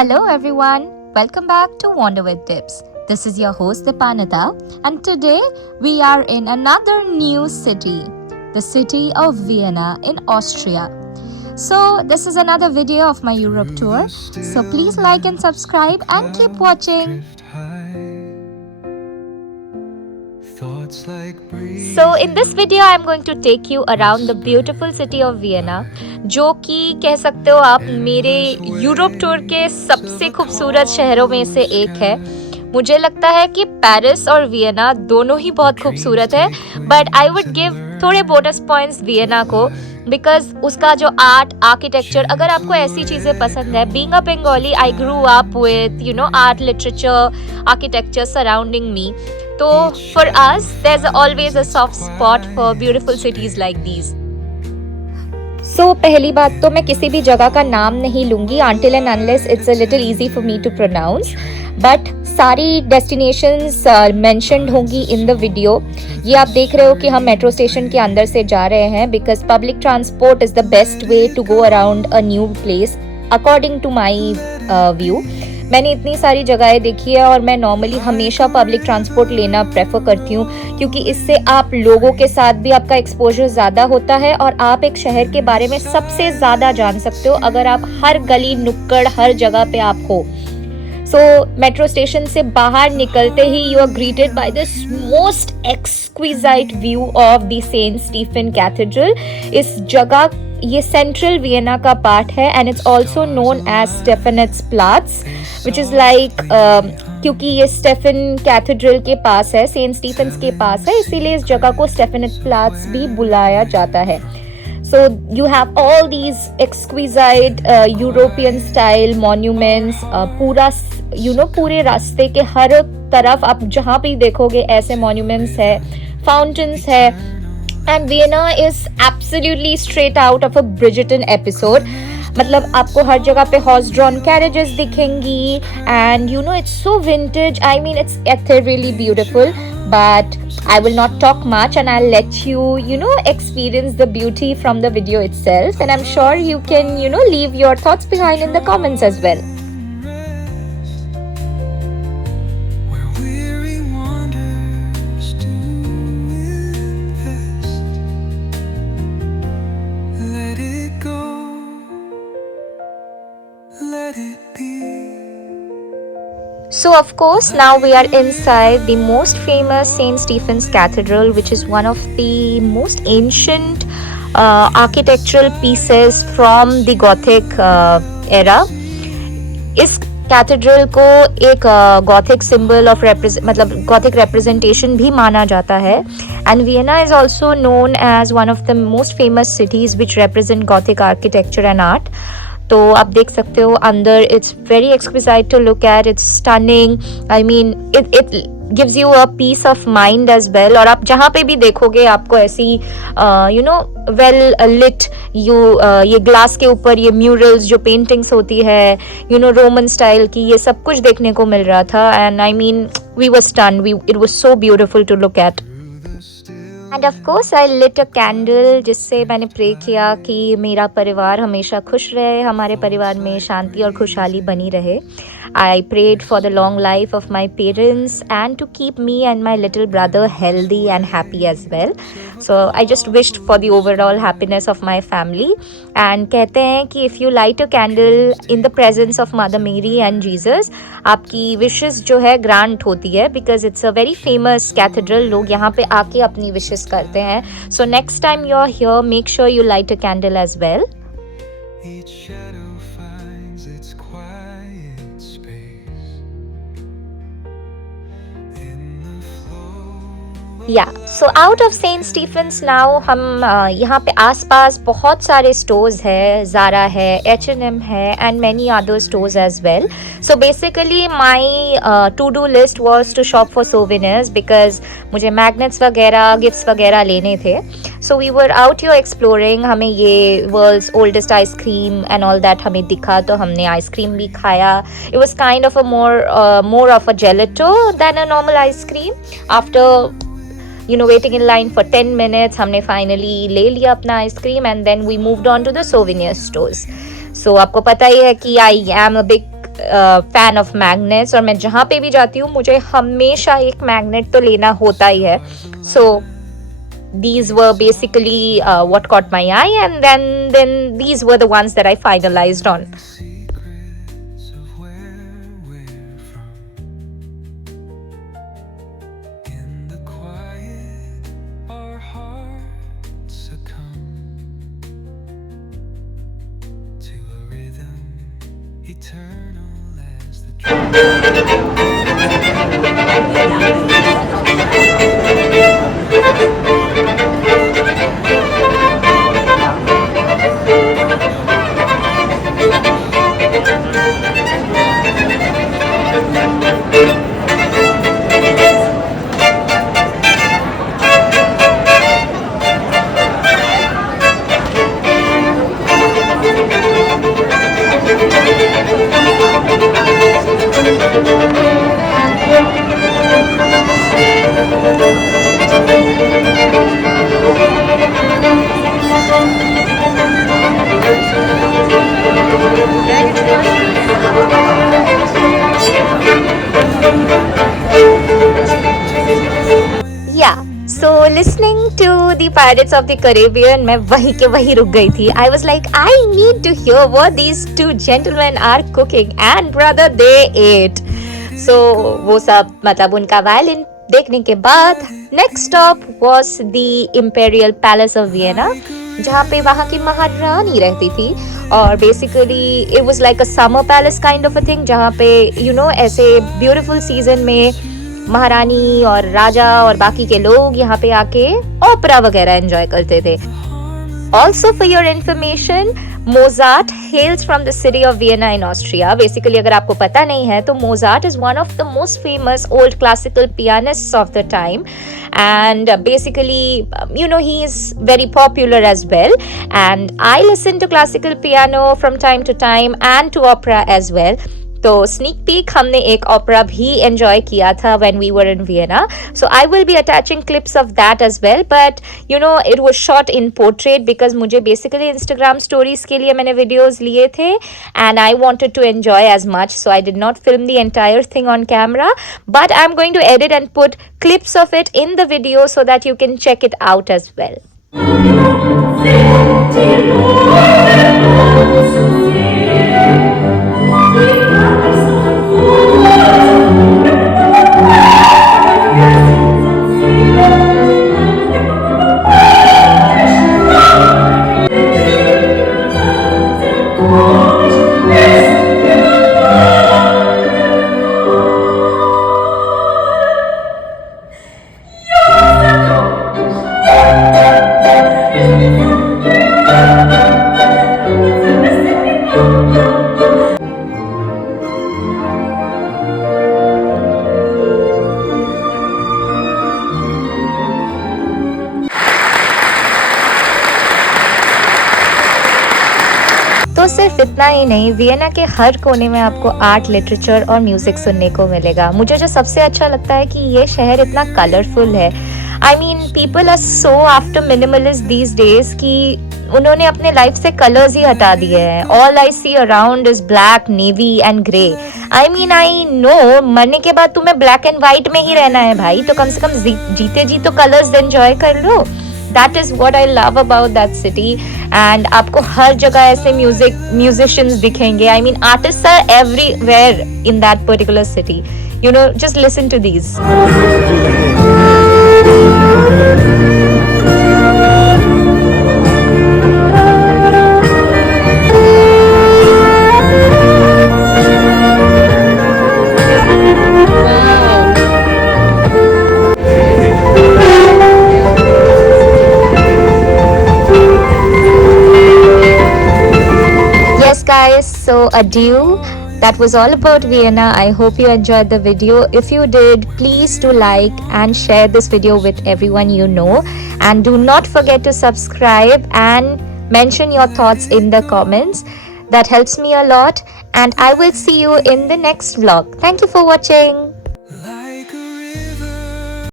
Hello everyone, welcome back to Wander with Tips. This is your host Dipanita, and today we are in another new city, the city of Vienna in Austria. So this is another video of my Europe tour, so please like and subscribe and keep watching. So in this video I am going to take you around the beautiful city of Vienna, जो कि कह सकते हो आप मेरे Europe tour के सबसे खूबसूरत शहरों में से एक है। मुझे लगता है कि पेरिस और वियना दोनों ही बहुत खूबसूरत है, बट आई वुड गिव थोड़े बोनस पॉइंट्स वियना को, बिकॉज उसका जो आर्ट आर्किटेक्चर, अगर आपको ऐसी चीज़ें पसंद है, being a Bengali I grew up with art literature architecture surrounding me, तो for us there is always a soft spot for beautiful cities like these. So पहली बात तो मैं किसी भी जगह का नाम नहीं लूँगी until and unless it's a little easy for me to pronounce, but सारी डेस्टिनेशंस मेंशन्ड होंगी इन द वीडियो। ये आप देख रहे हो कि हम मेट्रो स्टेशन के अंदर से जा रहे हैं, because public transport is the best way to go around a new place according to my view. मैंने इतनी सारी जगहें देखी है और मैं नॉर्मली हमेशा पब्लिक ट्रांसपोर्ट लेना प्रेफर करती हूँ, क्योंकि इससे आप लोगों के साथ भी आपका एक्सपोजर ज़्यादा होता है और आप एक शहर के बारे में सबसे ज़्यादा जान सकते हो अगर आप हर गली नुक्कड़ हर जगह पे आप हो। सो मेट्रो स्टेशन से बाहर निकलते ही you are greeted by this most exquisite view of the Saint Stephen cathedral. इस जगह ये सेंट्रल वियना का पार्ट है and it's also known as Stephansplatz, which is like क्योंकि ये स्टेफन कैथेड्रल के पास है, सेंट स्टीफन्स के पास है, इसीलिए इस जगह को स्टेफनेट्स प्लाट्स भी बुलाया जाता है। So you have all these exquisite European style monuments, पूरा पूरे रास्ते के हर तरफ आप जहाँ भी देखोगे ऐसे monuments है, fountains है, and Vienna is absolutely straight out of a Bridgerton episode. मतलब आपको हर जगह पे हॉर्स ड्रॉन कैरेजेस दिखेंगी and it's so vintage. I mean, it's ethereally beautiful, but I will not talk much and I'll let you experience the beauty from the video itself, and I'm sure you can leave your thoughts behind in the comments as well. So of course now we are inside the most famous St. Stephen's Cathedral, which is one of the most ancient architectural pieces from the Gothic era. इस cathedral को एक Gothic symbol of मतलब Gothic representation भी माना जाता है, and Vienna is also known as one of the most famous cities which represent Gothic architecture and art. तो आप देख सकते हो अंदर, it's very exquisite to look at, it's stunning, I mean it gives you a peace of mind as well. और आप जहाँ पे भी देखोगे आपको ऐसी वेल लिट ये ग्लास के ऊपर ये म्यूरल्स जो पेंटिंग्स होती है रोमन स्टाइल की, ये सब कुछ देखने को मिल रहा था, and I mean we were stunned, it was so beautiful to look at. And of course I lit a candle, जिससे मैंने प्रे किया कि मेरा परिवार हमेशा खुश रहे, हमारे परिवार में शांति और खुशहाली बनी रहे। I prayed for the long life of my parents and to keep me and my little brother healthy and happy as well. So I just wished for the overall happiness of my family. And कहते हैं कि if you light a candle in the presence of Mother Mary and Jesus, आपकी wishes जो है grant होती है, because it's a very famous cathedral. लोग यहाँ पे आके अपनी wishes करते हैं. So next time you're here, make sure you light a candle as well. So out of Saint Stephen's now हम यहाँ पे आसपास बहुत सारे स्टोर्स है, ज़ारा है, H&M है, and many other stores as well. So basically my to do list was to shop for souvenirs, because मुझे मैग्नेट्स वगैरह गिफ्ट्स वगैरह लेने थे। So we were out your exploring, हमें ये world's oldest ice cream and all that हमें दिखा, तो हमने आइसक्रीम भी खाया। It was kind of a more of a gelato than a normal ice cream. After waiting in line for 10 minutes, हमने finally ले लिया अपना ice cream, and then we moved on to the souvenir stores. So आपको पता ही है कि I am a big fan of magnets, और मैं जहाँ पे भी जाती हूँ मुझे हमेशा एक मैग्नेट तो लेना होता ही है. सो these were basically what caught my eye, and then these were the ones that I finalized on. So listening to the Pirates of the Caribbean, मैं वहीं के वहीं रुक गई थी. I was like, I need to hear what these two gentlemen are cooking, and brother they ate. So वो सब मतलब उनका वायलिन देखने के बाद next stop was the Imperial Palace of Vienna, जहाँ पे वहाँ की महारानी रहती थी. और basically it was like a summer palace kind of a thing, जहाँ पे you know ऐसे ब्यूटीफुल सीजन में महारानी और राजा और बाकी के लोग यहाँ पे आके ओपेरा वगैरह एंजॉय करते थे. Also for your information, Mozart hails from the city of Vienna in Austria. Basically अगर आपको पता नहीं है तो Mozart is one of the most famous old classical pianists of the time, and basically you know he is very popular as well, and I listen to classical piano from time to time and to opera as well. तो sneak peek हमने एक opera भी enjoy किया था when we were in Vienna. So I will be attaching clips of that as well, but you know it was shot in portrait because मुझे basically Instagram stories के लिए मैंने videos लिए थे and I wanted to enjoy as much, so I did not film the entire thing on camera, but I am going to edit and put clips of it in the video so that you can check it out as well. तो सिर्फ इतना ही नहीं, वियना के हर कोने में आपको art, literature और म्यूजिक सुनने को मिलेगा. मुझे जो सबसे अच्छा लगता है कि ये शहर इतना कलरफुल है. I mean people are so after minimalist these days कि उन्होंने अपने लाइफ से कलर्स ही हटा दिए हैं. All I see around is black, navy and grey. I mean I know मरने के बाद तुम्हें ब्लैक एंड व्हाइट में ही रहना है भाई, तो कम से कम जीते जी तो कलर्स एंजॉय कर लो. That is what I love about that city, and आपको हर जगह ऐसे musicians दिखेंगे. I mean artists are everywhere in that particular city. You know, just listen to these. Guys, so adieu. That was all about Vienna. I hope you enjoyed the video. If you did, please do like and share this video with everyone you know, and do not forget to subscribe and mention your thoughts in the comments. That helps me a lot, and I will see you in the next vlog. Thank you for watching.